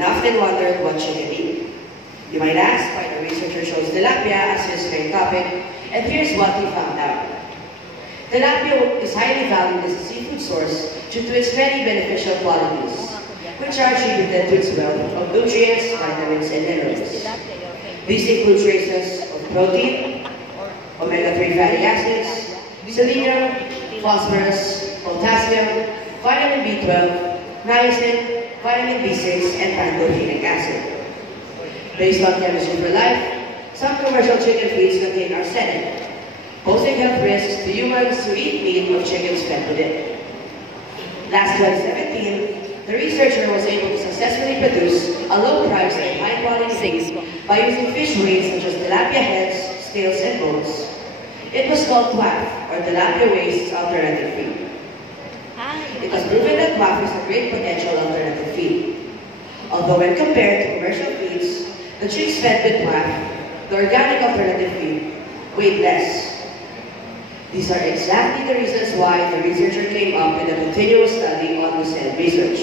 and often wondered what chicken eat. You might ask why the researcher chose tilapia as his main topic, and here's what he found out. Tilapia is highly valued as a seafood source due to its many beneficial qualities, which are attributed to its wealth of nutrients, vitamins, and minerals. These include traces of protein, omega-3 fatty acids, selenium, phosphorus, potassium, vitamin B12, niacin, vitamin B6, and pantothenic acid. Based on Chemistry for Life, some commercial chicken feeds contain arsenic, posing health risks to humans who eat meat of chickens fed with it. Last 2017, the researcher was able to successfully produce a low-priced and high-quality feed by using fish waste such as tilapia heads, scales, and bones. It was called QAF, or Tilapia Waste Alternative Feed. It was proven that QAF is a great potential alternative feed. Although when compared to commercial feeds, the chicks fed with QAF, the organic alternative feed, weighed less. These are exactly the reasons why the researcher came up with a continuous study on the said research.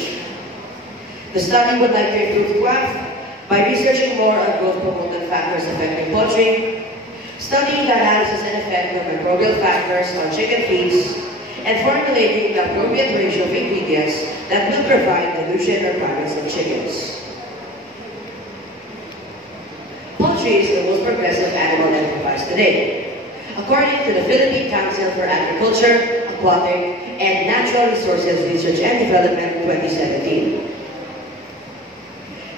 The study would like to improve QAF by researching more on growth-promoting factors affecting poultry, studying the analysis and effect of microbial factors on chicken feeds, and formulating the appropriate ratio of ingredients that will provide the nutrient requirements of chickens. Poultry is the most progressive animal enterprise today, according to the Philippine Council for Agriculture, Aquatic, and Natural Resources Research and Development 2017.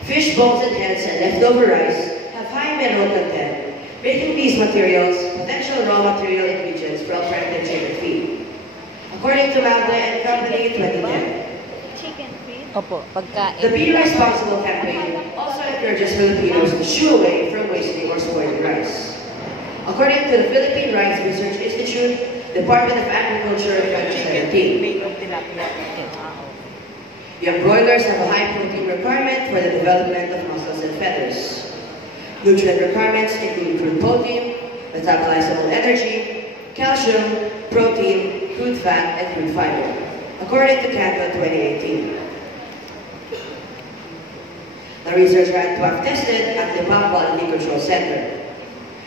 Fish bones and heads and leftover rice have high mineral content, making these materials potential raw material ingredients for alternative chicken feed. According to Magda and Company 2010, chicken feed? The Be Responsible campaign also encourages Filipinos to shoo away from wasting or spoiling rice. According to the Philippine Rice Research Institute, Department of Agriculture 2017, young broilers have a high protein requirement for the development of muscles and feathers. Nutrient requirements include crude protein, metabolizable energy, calcium, protein, crude fat, and crude fiber, according to Canva 2018. The research ran QAF tested at the Pump Quality Control Center.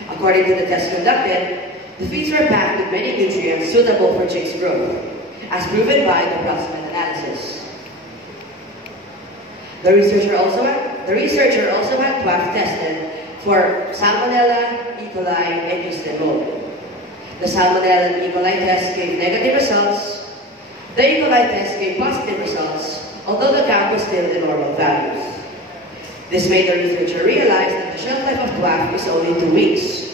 According to the test conducted, the feeds were packed with many nutrients suitable for chicks' growth, as proven by the proximate analysis. The researcher also had QAF tested for Salmonella, E. coli, and yeast mold. The Salmonella and E. coli test gave negative results. The E. coli test gave positive results, although the count was still in normal values. This made the researcher realize that the shelf life of QAF is only 2 weeks.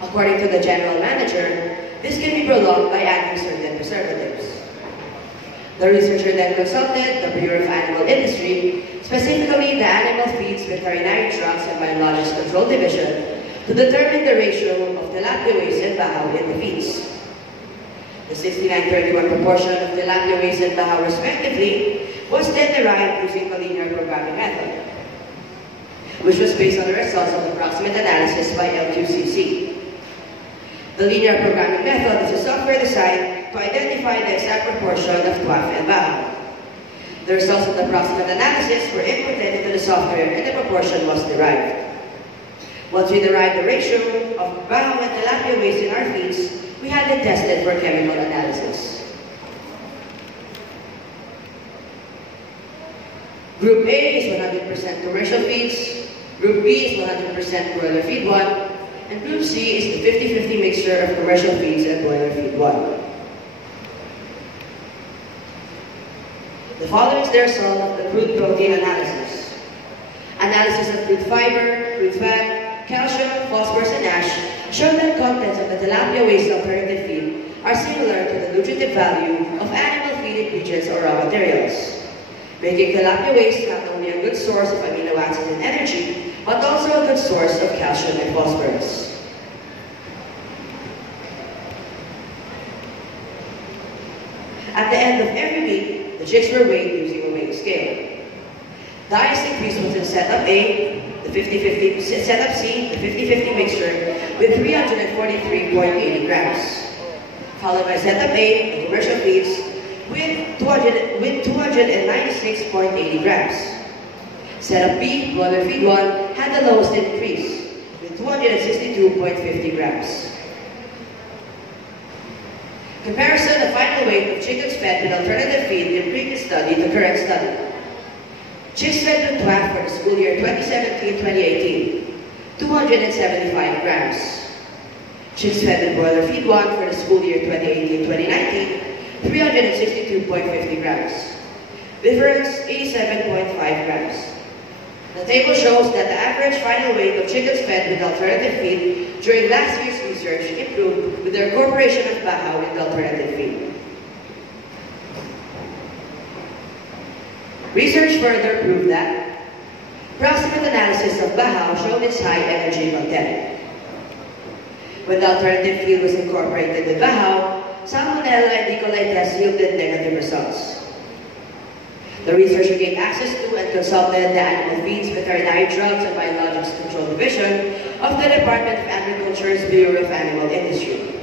According to the general manager, this can be prolonged by adding certain preservatives. The researcher then consulted the Bureau of Animal Industry, specifically the Animal Feeds Veterinary Drugs and Biologics Control Division, to determine the ratio of tilapia waste and bahaw in the feeds. The 69-31 proportion of tilapia waste and bahaw respectively was then derived using the linear programming method, which was based on the results of the proximate analysis by LQCC. The linear programming method is a software designed to identify the exact proportion of QAF and bahaw. The results of the proximate analysis were inputted into the software and the proportion was derived. Once we derived the ratio of bahaw and tilapia waste in our feeds, we had it tested for chemical analysis. Group A is 100% commercial feeds, Group B is 100% broiler feed 1, and Group C is the 50-50 mixture of commercial feeds and broiler feed 1. The following is the result of the crude protein analysis. Analysis of crude fiber, crude fat, calcium, phosphorus, and ash showed that contents of the tilapia waste alternative feed are similar to the nutritive value of animal feed ingredients or raw materials, making tilapia waste not only a good source of amino acids and energy, but also a good source of calcium and phosphorus. At the end of every week, the chicks were weighed using a weighing scale. The highest increase was in setup A, the 50-50, setup C, the 50-50 mixture, with 343.80 grams, followed by setup A, the commercial feeds, with 296.80 grams. Setup B, broiler feed 1, had the lowest increase, with 262.50 grams. Comparison of final weight of chickens fed with alternative feed in previous study to current study. Chicks fed with PLAF for the school year 2017-2018, 275 grams. Chicks fed with broiler feed 1 for the school year 2018-2019, 362.50 grams. Difference, 87.5 grams. The table shows that the average final weight of chickens fed with alternative feed during last year's research improved with the incorporation of Bahaw in the alternative feed. Research further proved that proximate analysis of Bahaw showed its high energy content. When the alternative feed was incorporated with Bahaw, Salmonella and E. coli tests yielded negative results. The researcher gained access to and consulted the Animal Feeds, Veterinary Drugs and Biologics Control Division of the Department of Agriculture's Bureau of Animal Industry.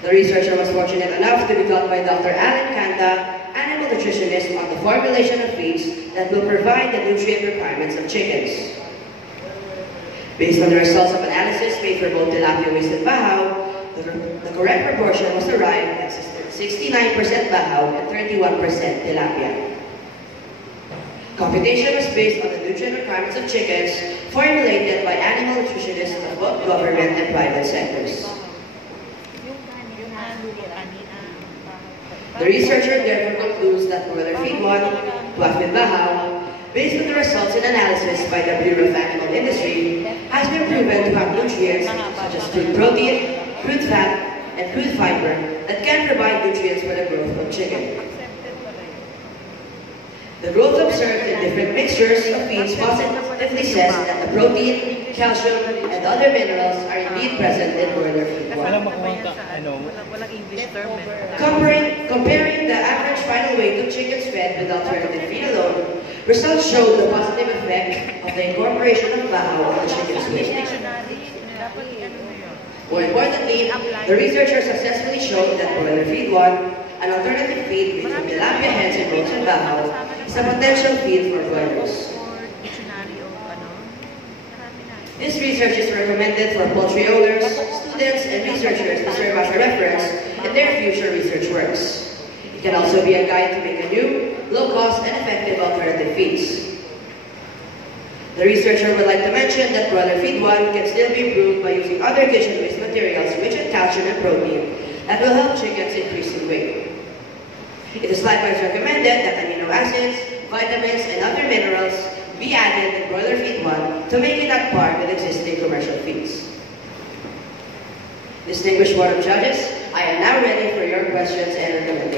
The researcher was fortunate enough to be taught by Dr. Alan Kanda, animal nutritionist, on the formulation of feeds that will provide the nutrient requirements of chickens. Based on the results of analysis made for both tilapia waste and Bahaw, the correct proportion was arrived at 69% Bahaw and 31% tilapia. Computation was based on the nutrient requirements of chickens formulated by animal nutritionists of both government and private sectors. The researcher therefore concludes that broiler feed 1, PLAF with Bahaw, based on the results and analysis by the Bureau of Animal Industry, has been proven to have nutrients such as crude protein, crude fat, and crude fiber that can provide nutrients for the growth of chicken. The growth observed in different mixtures of feeds positively says that the protein, calcium, and other minerals are indeed present in broiler feed 1. Comparing the average final weight of chickens fed with alternative feed alone, results showed the positive effect of the incorporation of Bahaw on the chicken's weight. More importantly, the researcher successfully showed that broiler feed 1, an alternative feed made from tilapia heads and bones and Bahaw, is a potential feed for broilers. This research is recommended for poultry owners, students, and researchers to serve as a reference in their future research works. It can also be a guide to make a new, low-cost, and effective alternative feeds. The researcher would like to mention that broiler feed 1 can still be improved by using other kitchen waste materials rich in calcium and protein that will help chickens increase in weight. It is likewise recommended that amino acids, vitamins, and other minerals be added in broiler feed 1 to make it at par with existing commercial feeds. Distinguished Board of Judges, I am now ready for your questions and recommendations.